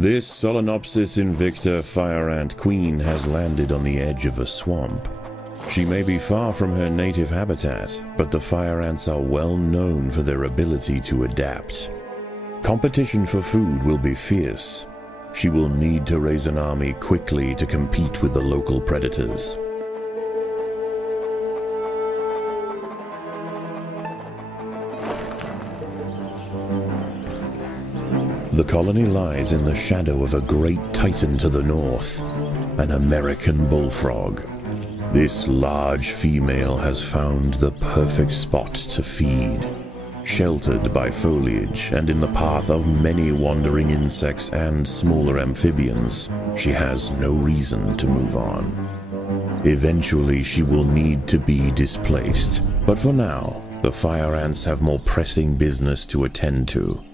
This Solenopsis invicta fire ant queen has landed on the edge of a swamp. She may be far from her native habitat, but the fire ants are well known for their ability to adapt. Competition for food will be fierce. She will need to raise an army quickly to compete with the local predators. The colony lies in the shadow of a great titan to the north, an American bullfrog. This large female has found the perfect spot to feed. Sheltered by foliage and in the path of many wandering insects and smaller amphibians, she has no reason to move on. Eventually she will need to be displaced, but for now, the fire ants have more pressing business to attend to.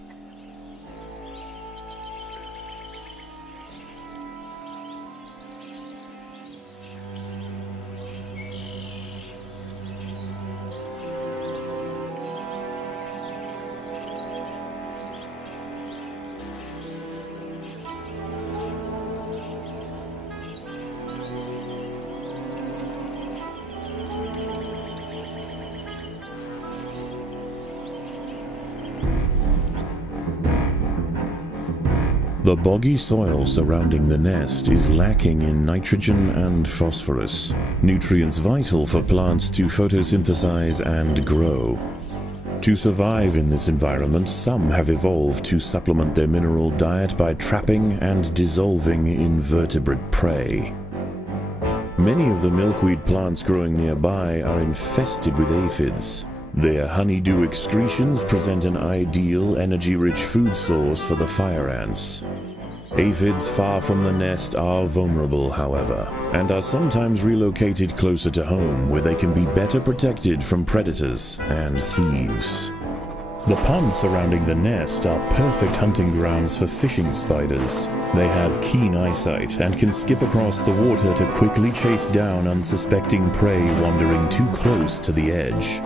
The boggy soil surrounding the nest is lacking in nitrogen and phosphorus, nutrients vital for plants to photosynthesize and grow. To survive in this environment, some have evolved to supplement their mineral diet by trapping and dissolving invertebrate prey. Many of the milkweed plants growing nearby are infested with aphids. Their honeydew excretions present an ideal, energy-rich food source for the fire ants. Aphids far from the nest are vulnerable, however, and are sometimes relocated closer to home where they can be better protected from predators and thieves. The ponds surrounding the nest are perfect hunting grounds for fishing spiders. They have keen eyesight and can skip across the water to quickly chase down unsuspecting prey wandering too close to the edge.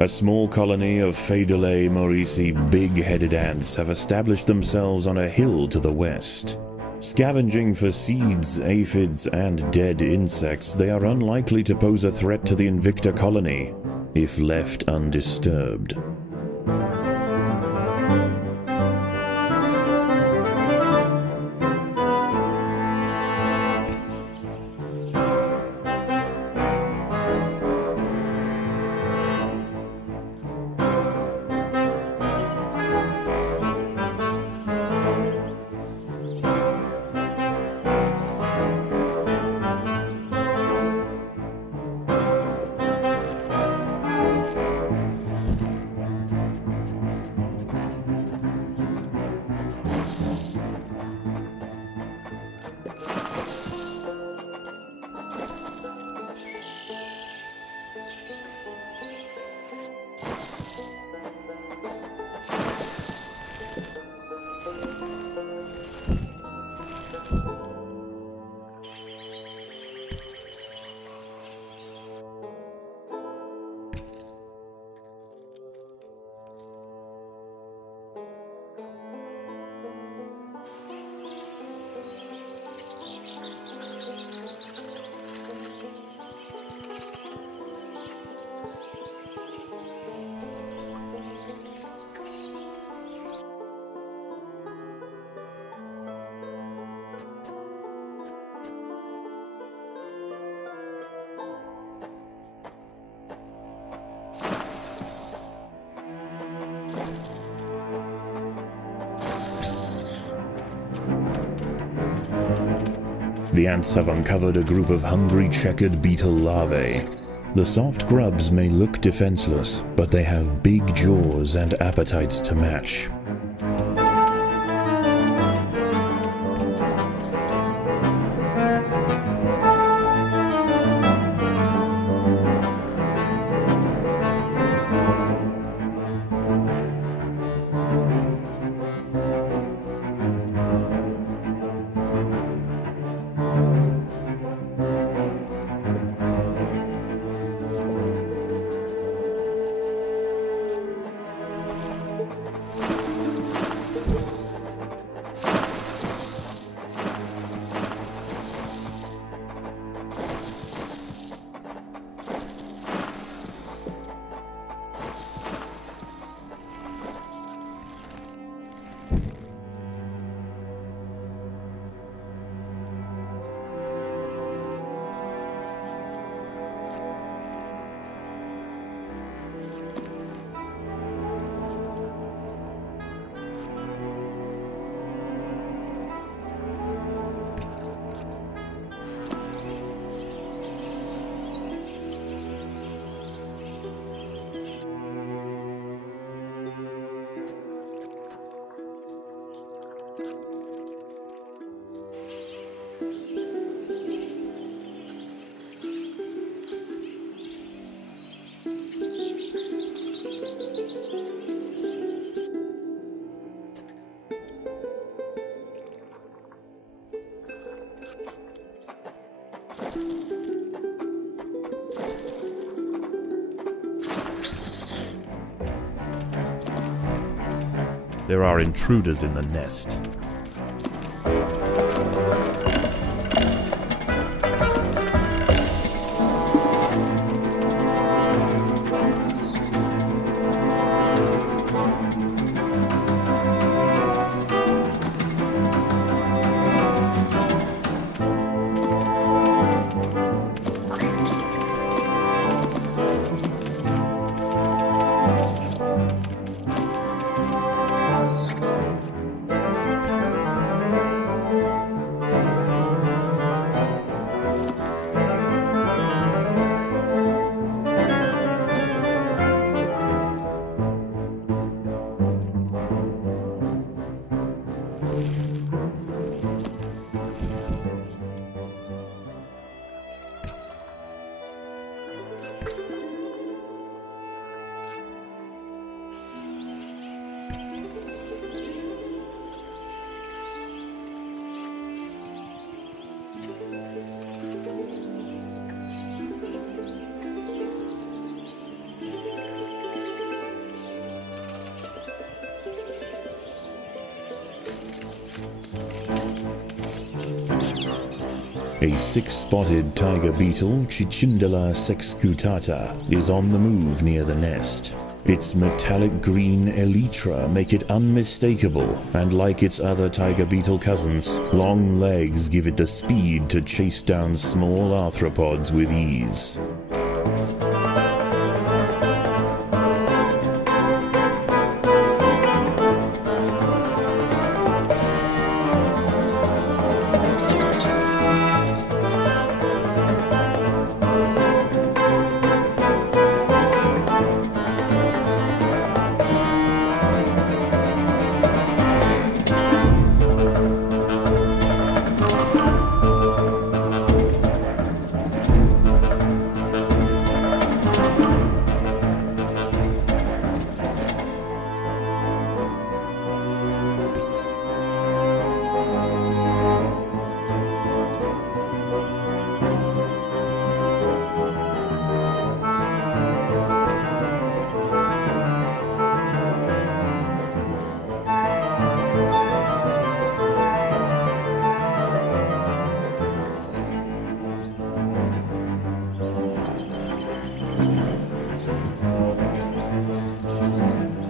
A small colony of Phaedulae maurici big-headed ants have established themselves on a hill to the west. Scavenging for seeds, aphids, and dead insects, they are unlikely to pose a threat to the Invicta colony, if left undisturbed. The ants have uncovered a group of hungry checkered beetle larvae. The soft grubs may look defenseless, but they have big jaws and appetites to match. There are intruders in the nest. A six-spotted tiger beetle, Cicindela sexcutata, is on the move near the nest. Its metallic green elytra make it unmistakable, and like its other tiger beetle cousins, long legs give it the speed to chase down small arthropods with ease.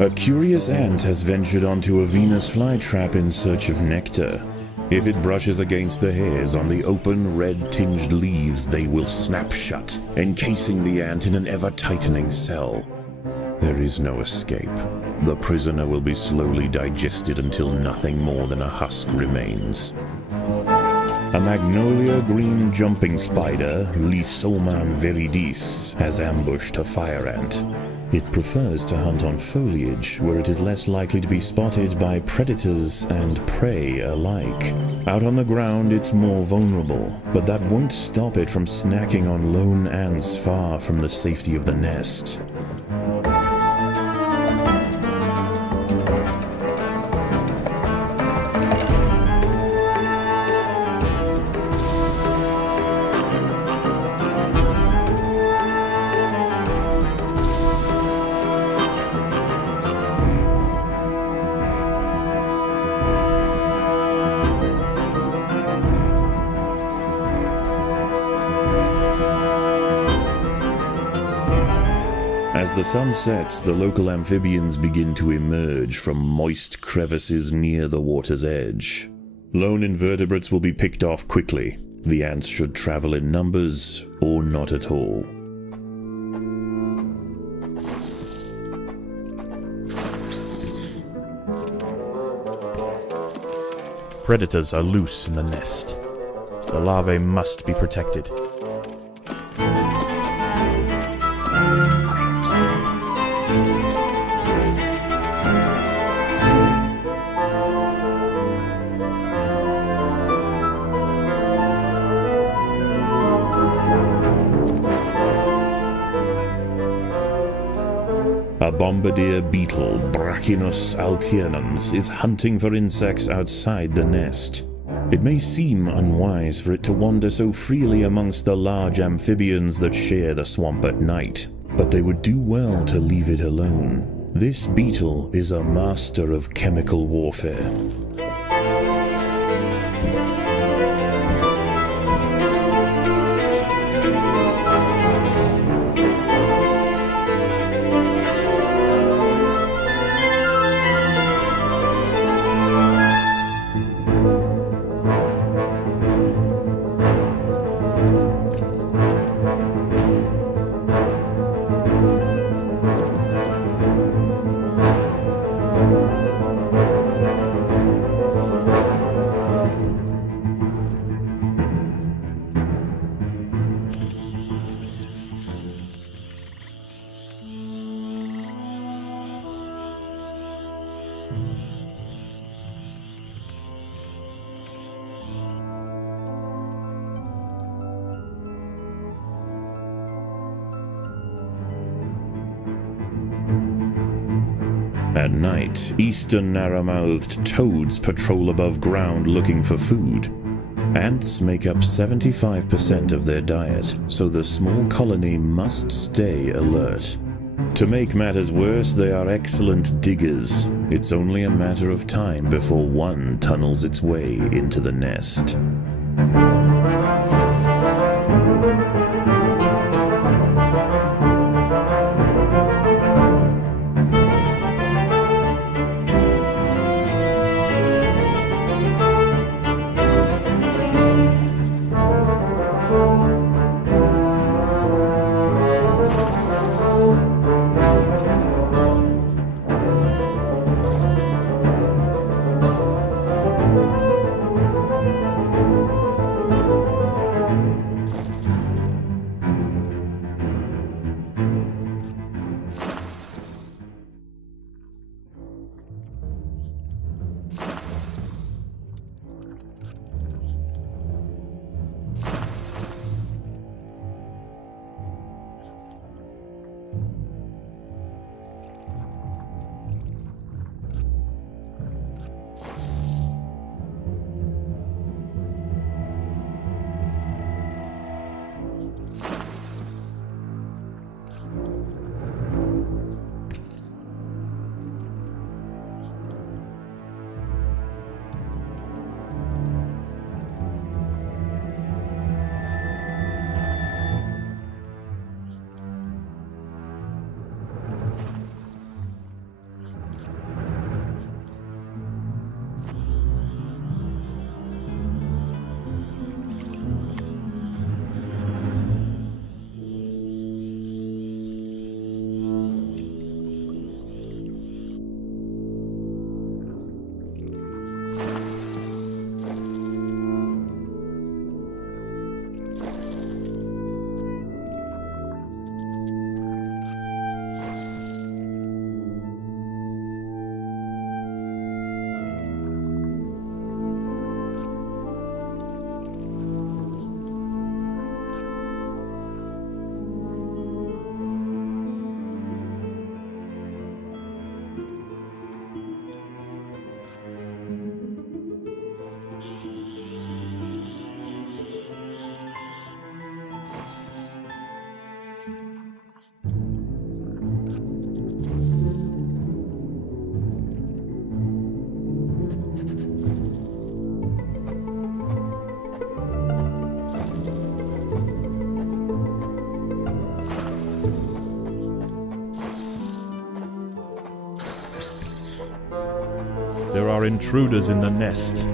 A curious ant has ventured onto a Venus flytrap in search of nectar. If it brushes against the hairs on the open, red-tinged leaves, they will snap shut, encasing the ant in an ever-tightening cell. There is no escape. The prisoner will be slowly digested until nothing more than a husk remains. A magnolia green jumping spider, Lysoman viridis, has ambushed a fire ant. It prefers to hunt on foliage, where it is less likely to be spotted by predators and prey alike. Out on the ground, it's more vulnerable, but that won't stop it from snacking on lone ants far from the safety of the nest. As the sun sets, the local amphibians begin to emerge from moist crevices near the water's edge. Lone invertebrates will be picked off quickly. The ants should travel in numbers or not at all. Predators are loose in the nest. The larvae must be protected. A bombardier beetle, Brachinus alternans, is hunting for insects outside the nest. It may seem unwise for it to wander so freely amongst the large amphibians that share the swamp at night, but they would do well to leave it alone. This beetle is a master of chemical warfare. At night, eastern narrow-mouthed toads patrol above ground looking for food. Ants make up 75% of their diet, so the small colony must stay alert. To make matters worse, they are excellent diggers. It's only a matter of time before one tunnels its way into the nest. are intruders in the nest.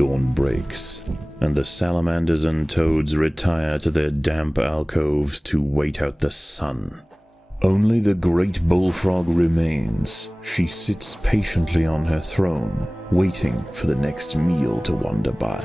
Dawn breaks, and the salamanders and toads retire to their damp alcoves to wait out the sun. Only the great bullfrog remains. She sits patiently on her throne, waiting for the next meal to wander by.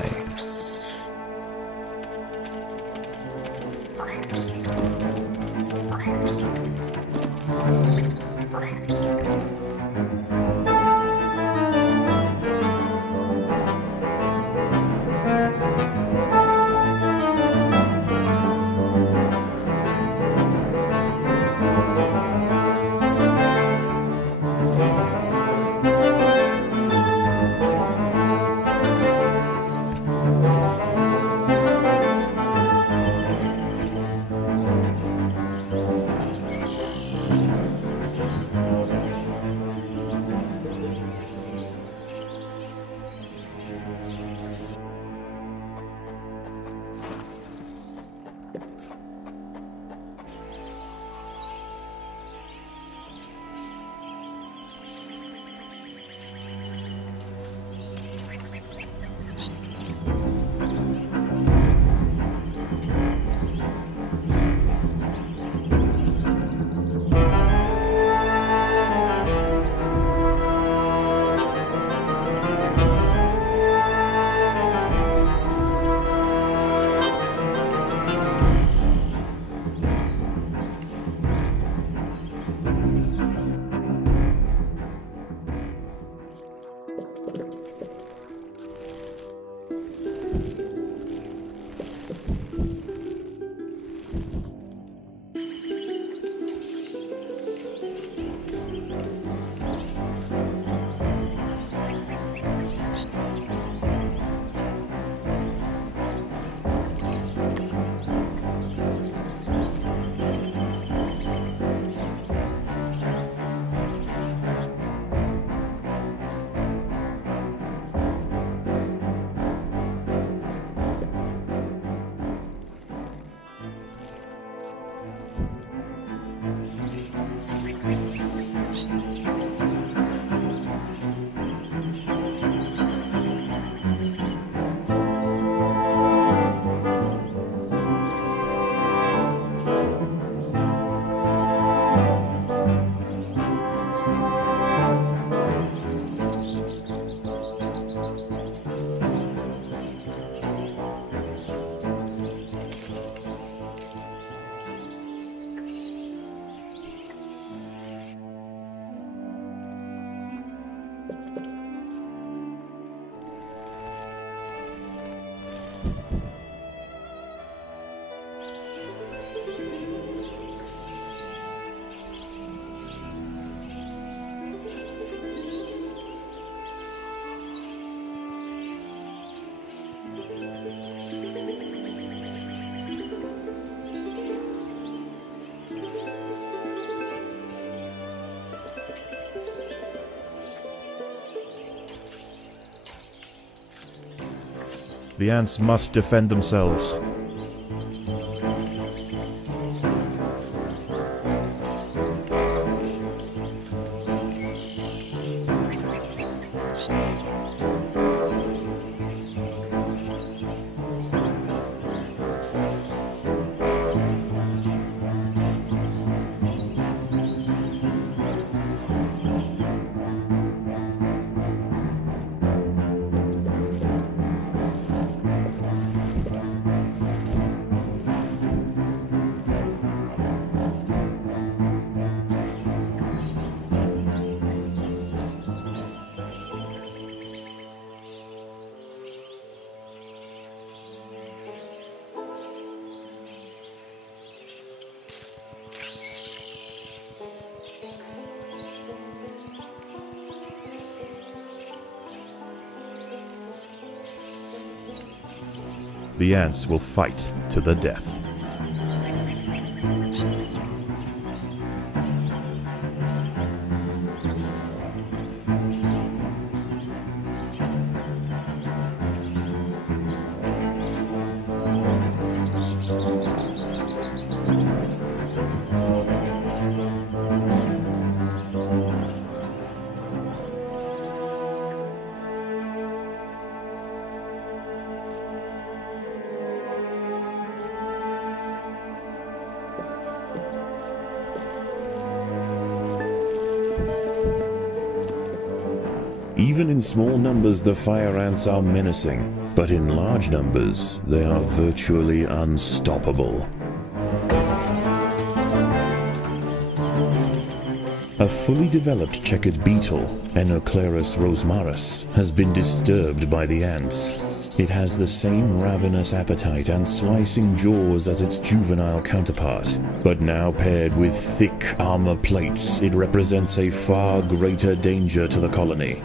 The ants must defend themselves. The ants will fight to the death. Even in small numbers, the fire ants are menacing, but in large numbers, they are virtually unstoppable. A fully developed checkered beetle, Enoclerus rosmarus, has been disturbed by the ants. It has the same ravenous appetite and slicing jaws as its juvenile counterpart, but now paired with thick armor plates, it represents a far greater danger to the colony.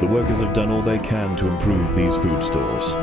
The workers have done all they can to improve these food stores.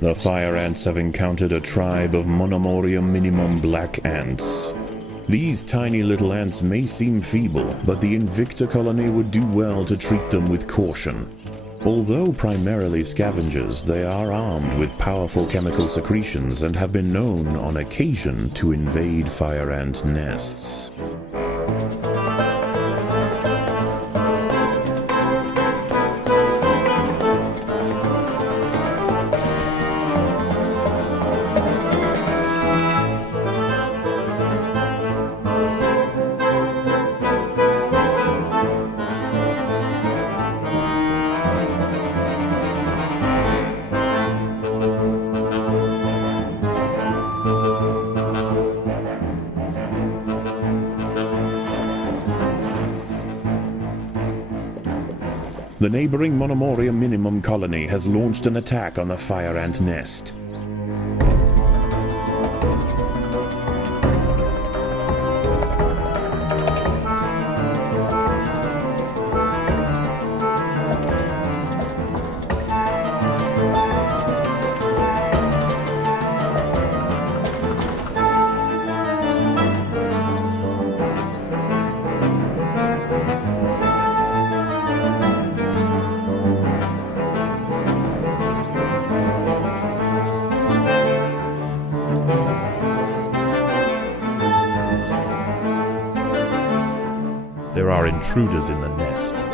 The fire ants have encountered a tribe of Monomoria minimum black ants. These tiny little ants may seem feeble, but the Invicta colony would do well to treat them with caution. Although primarily scavengers, they are armed with powerful chemical secretions and have been known on occasion to invade fire ant nests. The neighboring Monomoria minimum colony has launched an attack on the fire ant nest. There are intruders in the nest.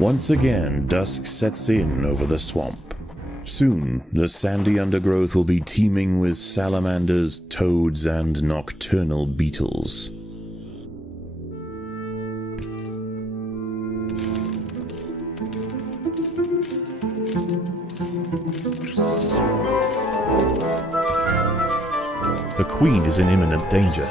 Once again, dusk sets in over the swamp. Soon, the sandy undergrowth will be teeming with salamanders, toads, and nocturnal beetles. The queen is in imminent danger.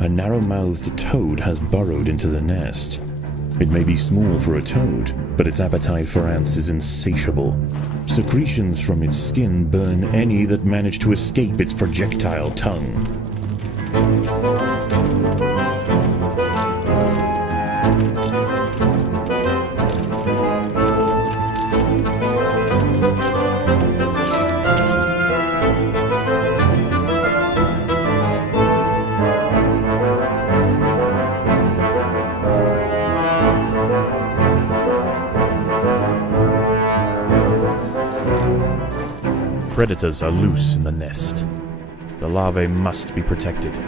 A narrow-mouthed toad has burrowed into the nest. It may be small for a toad, but its appetite for ants is insatiable. Secretions from its skin burn any that manage to escape its projectile tongue. Predators are loose in the nest. The larvae must be protected.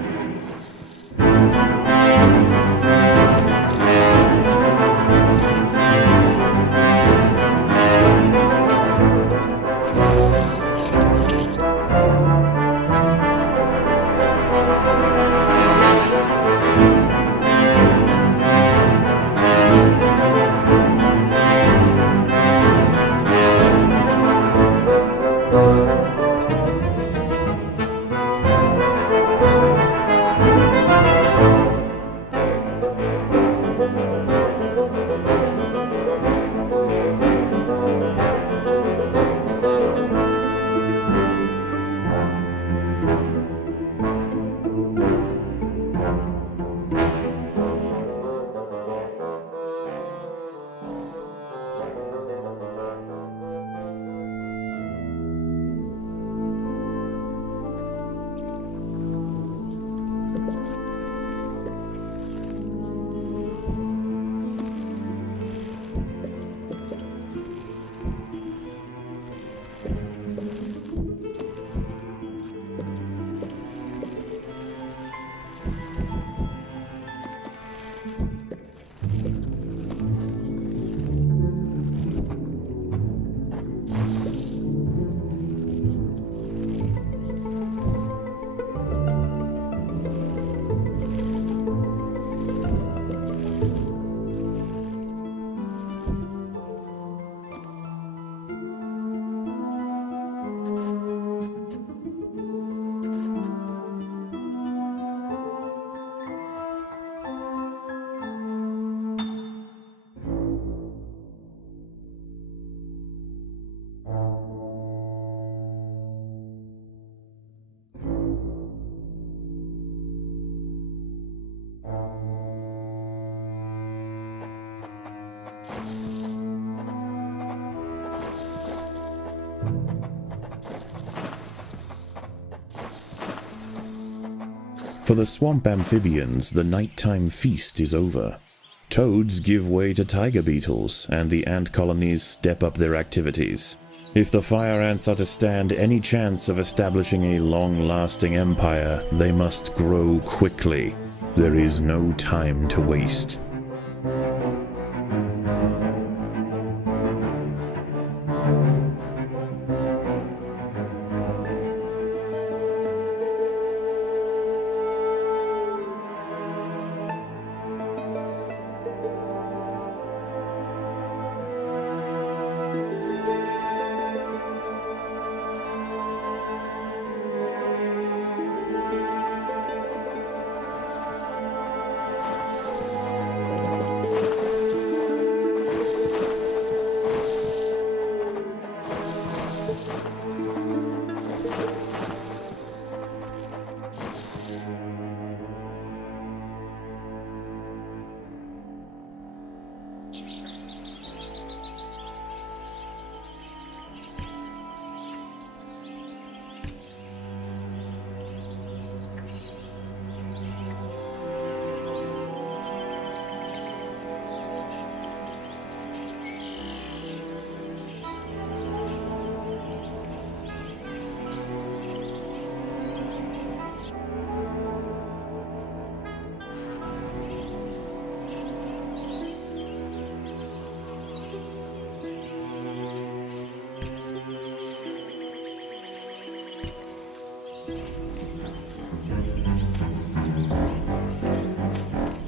For the swamp amphibians, the nighttime feast is over. Toads give way to tiger beetles, and the ant colonies step up their activities. If the fire ants are to stand any chance of establishing a long-lasting empire, they must grow quickly. There is no time to waste.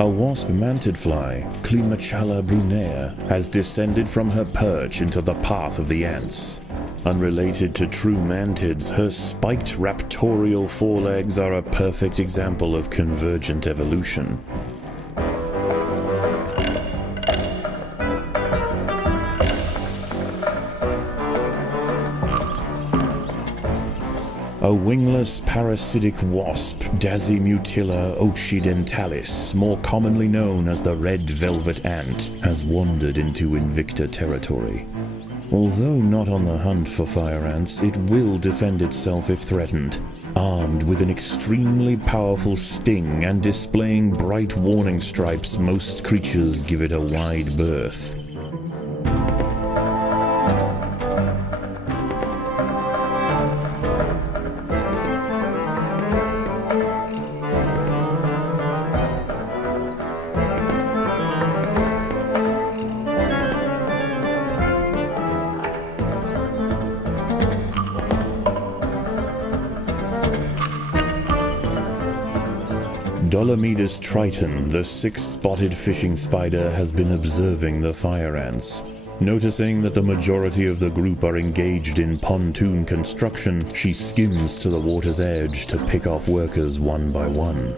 A wasp-mantid fly, Climachala brunea, has descended from her perch into the path of the ants. Unrelated to true mantids, her spiked raptorial forelegs are a perfect example of convergent evolution. A wingless parasitic wasp, Dasimutilla occidentalis, more commonly known as the red velvet ant, has wandered into Invicta territory. Although not on the hunt for fire ants, it will defend itself if threatened. Armed with an extremely powerful sting and displaying bright warning stripes, most creatures give it a wide berth. Dolomedes triton, the six-spotted fishing spider, has been observing the fire ants. Noticing that the majority of the group are engaged in pontoon construction, she skims to the water's edge to pick off workers one by one.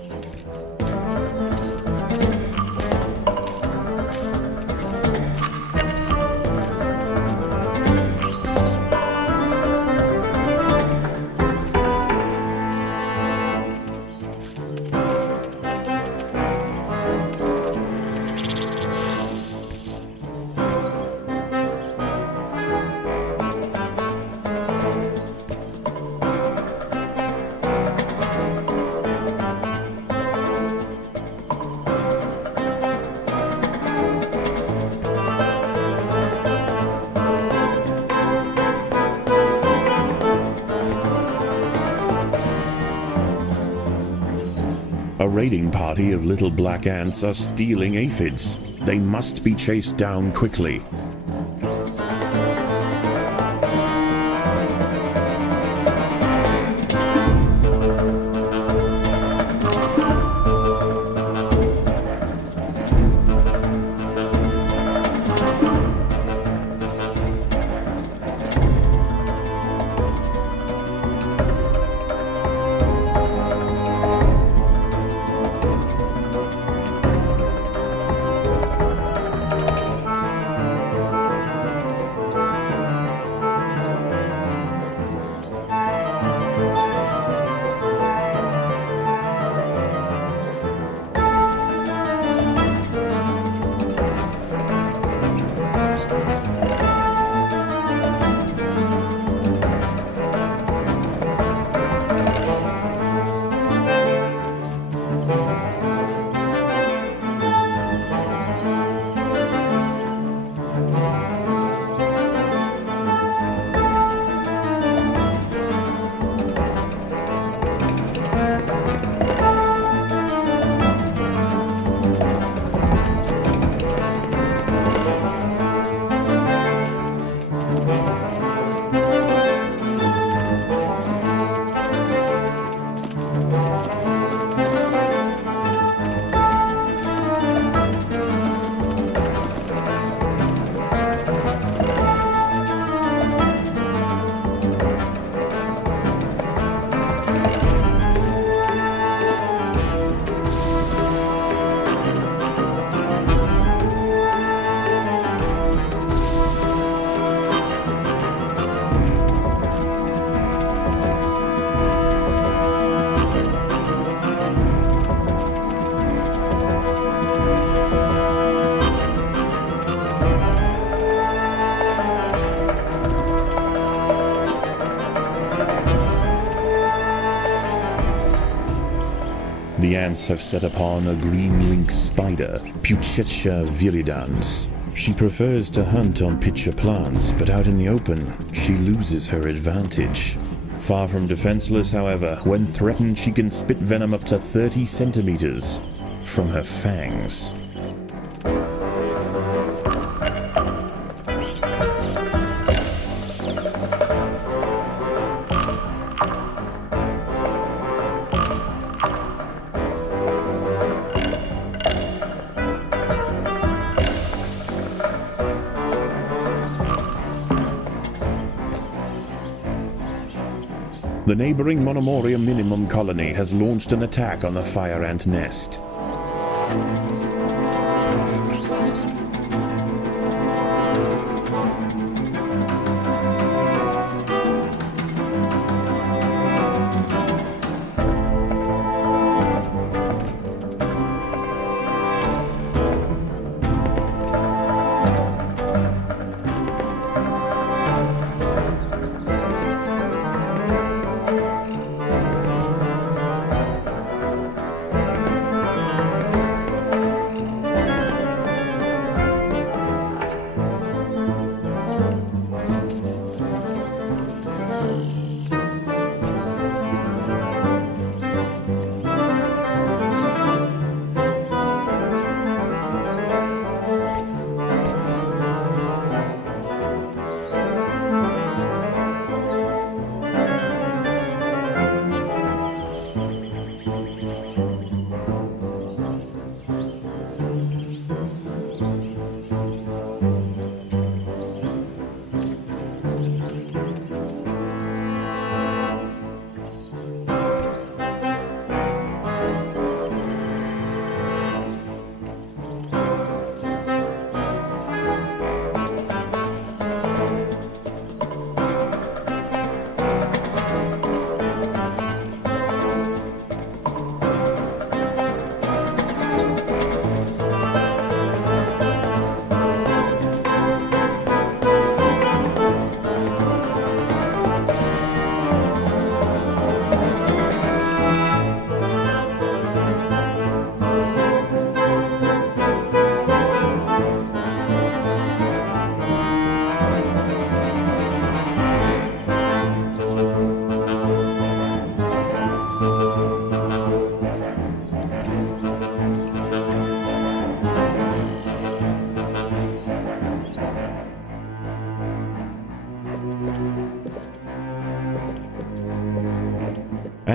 A raiding party of little black ants are stealing aphids. They must be chased down quickly. The ants have set upon a green lynx spider, Puccetia viridans. She prefers to hunt on pitcher plants, but out in the open, she loses her advantage. Far from defenseless, however, when threatened she can spit venom up to 30 centimeters from her fangs. The neighboring Monomoria minimum colony has launched an attack on the fire ant nest.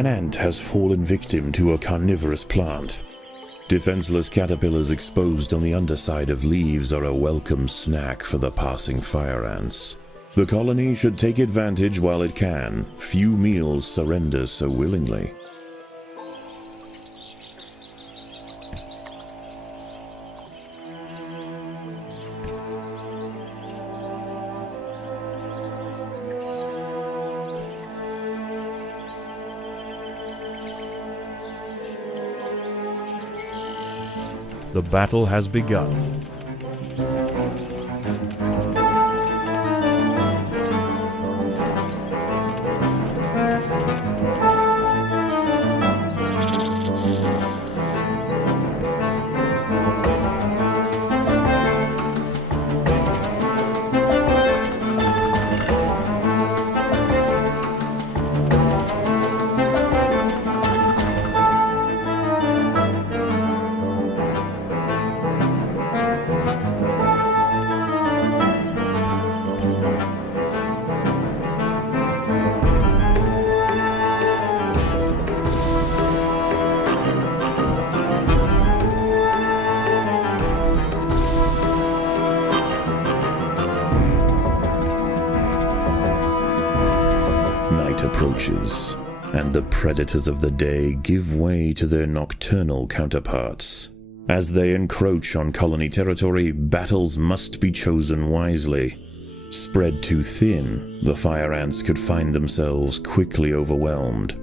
An ant has fallen victim to a carnivorous plant. Defenseless caterpillars exposed on the underside of leaves are a welcome snack for the passing fire ants. The colony should take advantage while it can. Few meals surrender so willingly. The battle has begun. Night approaches, and the predators of the day give way to their nocturnal counterparts. As they encroach on colony territory, battles must be chosen wisely. Spread too thin, the fire ants could find themselves quickly overwhelmed.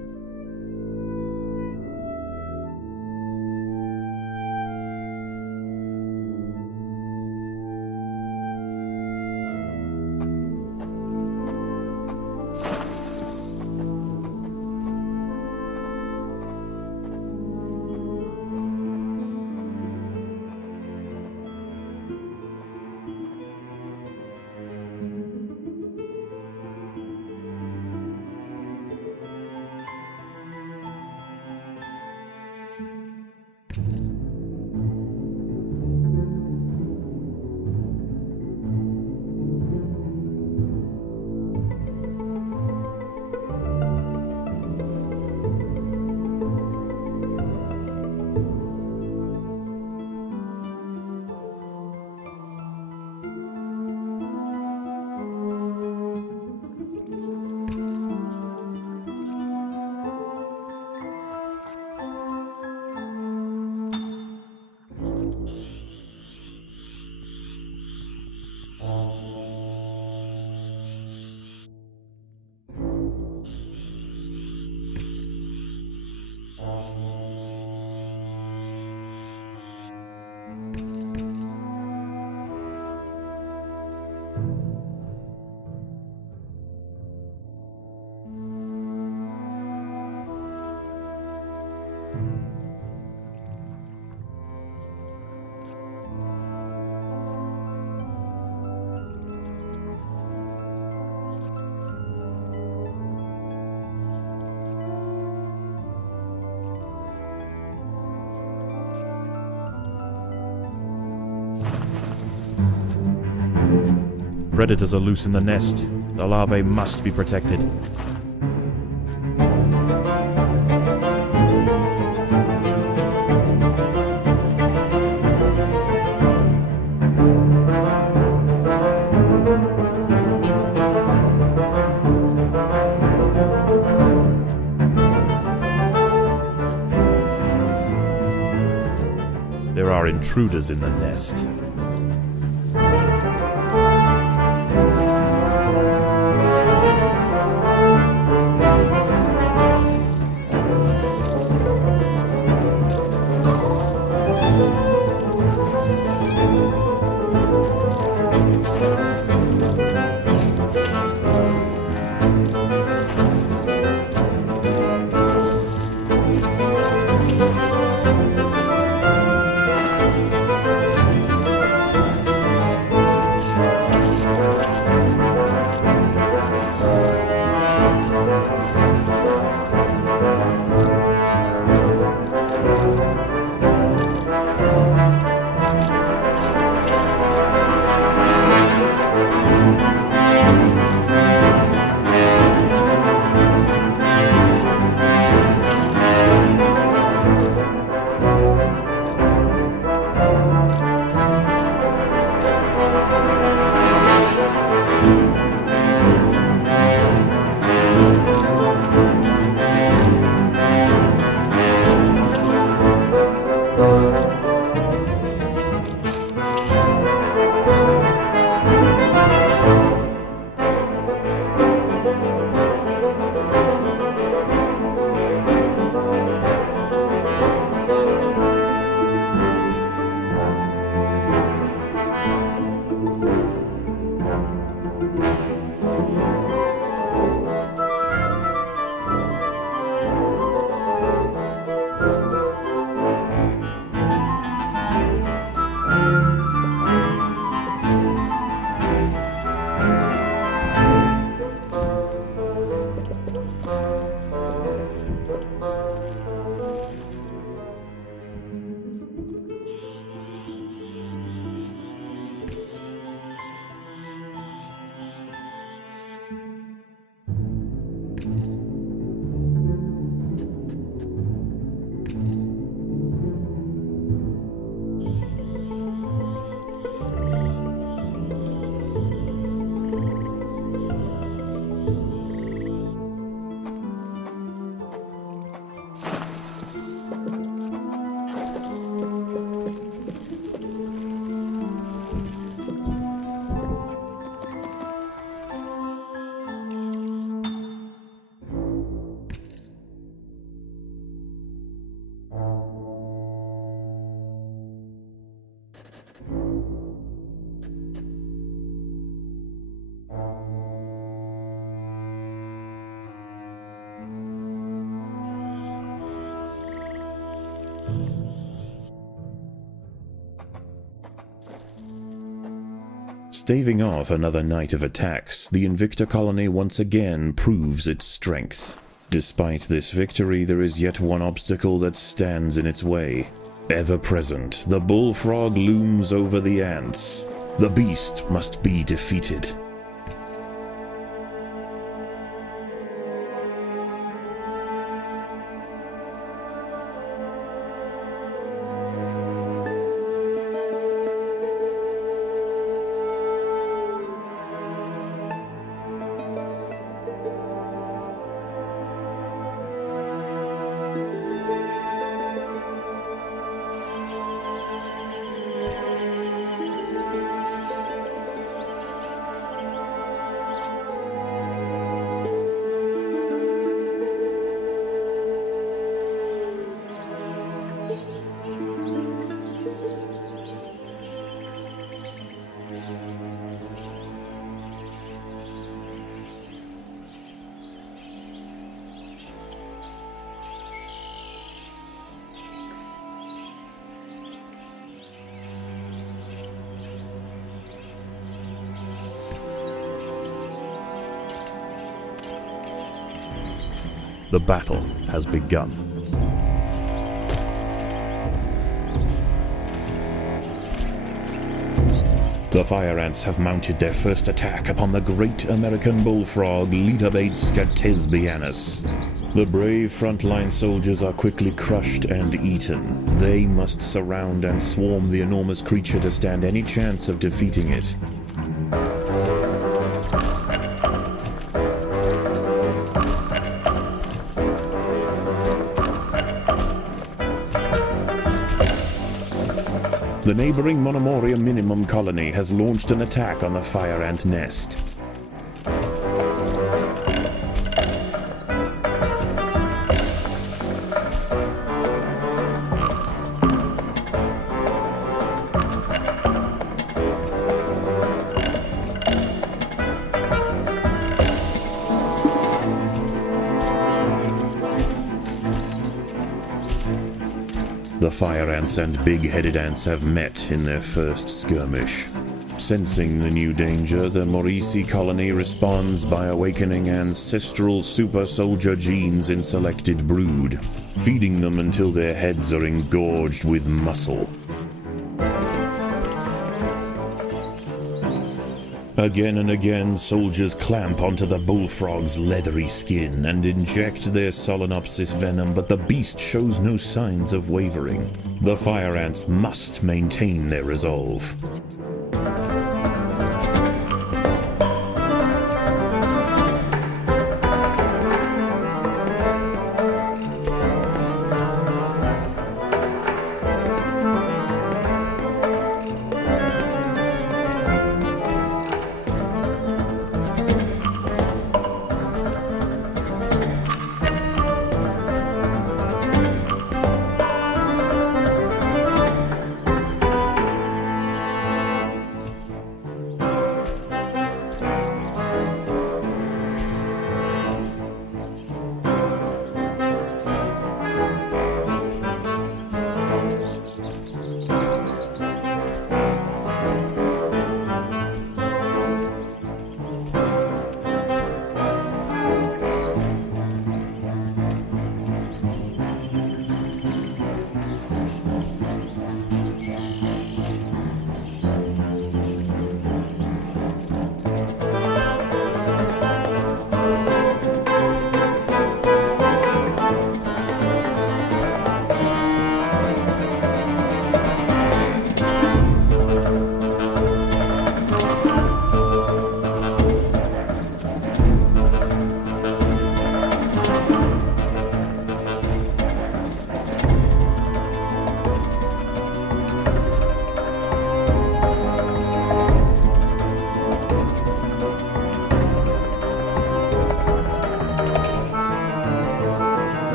Predators are loose in the nest. The larvae must be protected. There are intruders in the nest. Staving off another night of attacks, the Invicta colony once again proves its strength. Despite this victory, there is yet one obstacle that stands in its way. Ever present, the bullfrog looms over the ants. The beast must be defeated. The battle has begun. The fire ants have mounted their first attack upon the great American bullfrog, Lidabates scatesbianus. The brave frontline soldiers are quickly crushed and eaten. They must surround and swarm the enormous creature to stand any chance of defeating it. The neighboring Monomoria minimum colony has launched an attack on the fire ant nest. The fire ants and big-headed ants have met in their first skirmish. Sensing the new danger, the Maurici colony responds by awakening ancestral super soldier genes in selected brood, feeding them until their heads are engorged with muscle. Again and again, soldiers clamp onto the bullfrog's leathery skin and inject their Solenopsis venom, but the beast shows no signs of wavering. The fire ants must maintain their resolve.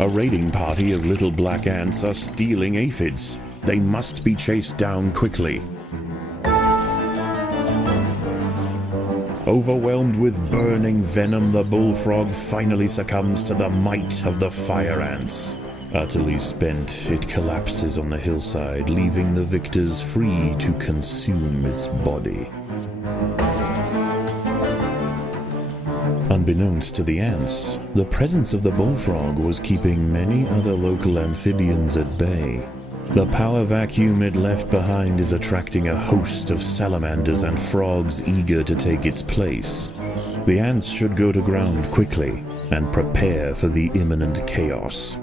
A raiding party of little black ants are stealing aphids. They must be chased down quickly. Overwhelmed with burning venom, the bullfrog finally succumbs to the might of the fire ants. Utterly spent, it collapses on the hillside, leaving the victors free to consume its body. Unbeknownst to the ants, the presence of the bullfrog was keeping many other local amphibians at bay. The power vacuum it left behind is attracting a host of salamanders and frogs eager to take its place. The ants should go to ground quickly and prepare for the imminent chaos.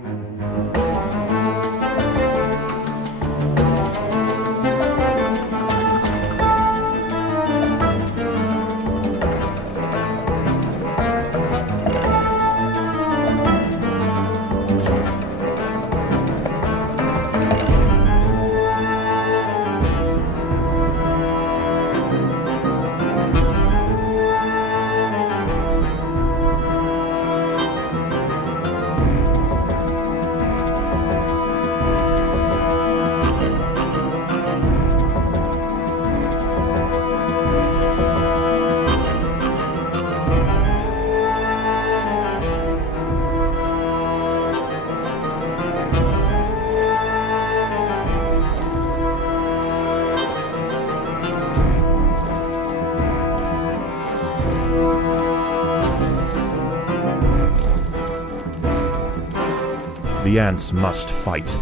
The ants must fight.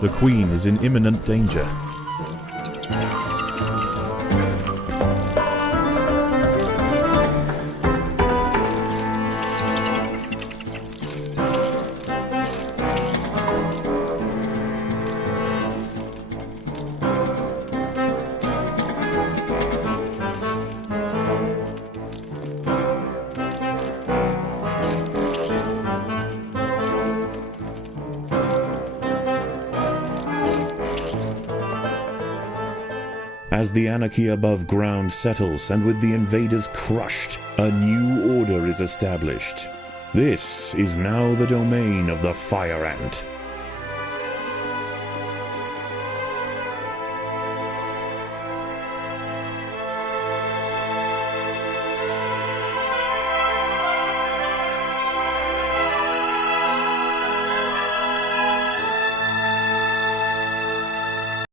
The queen is in imminent danger. As the anarchy above ground settles and with the invaders crushed, a new order is established. This is now the domain of the fire ant.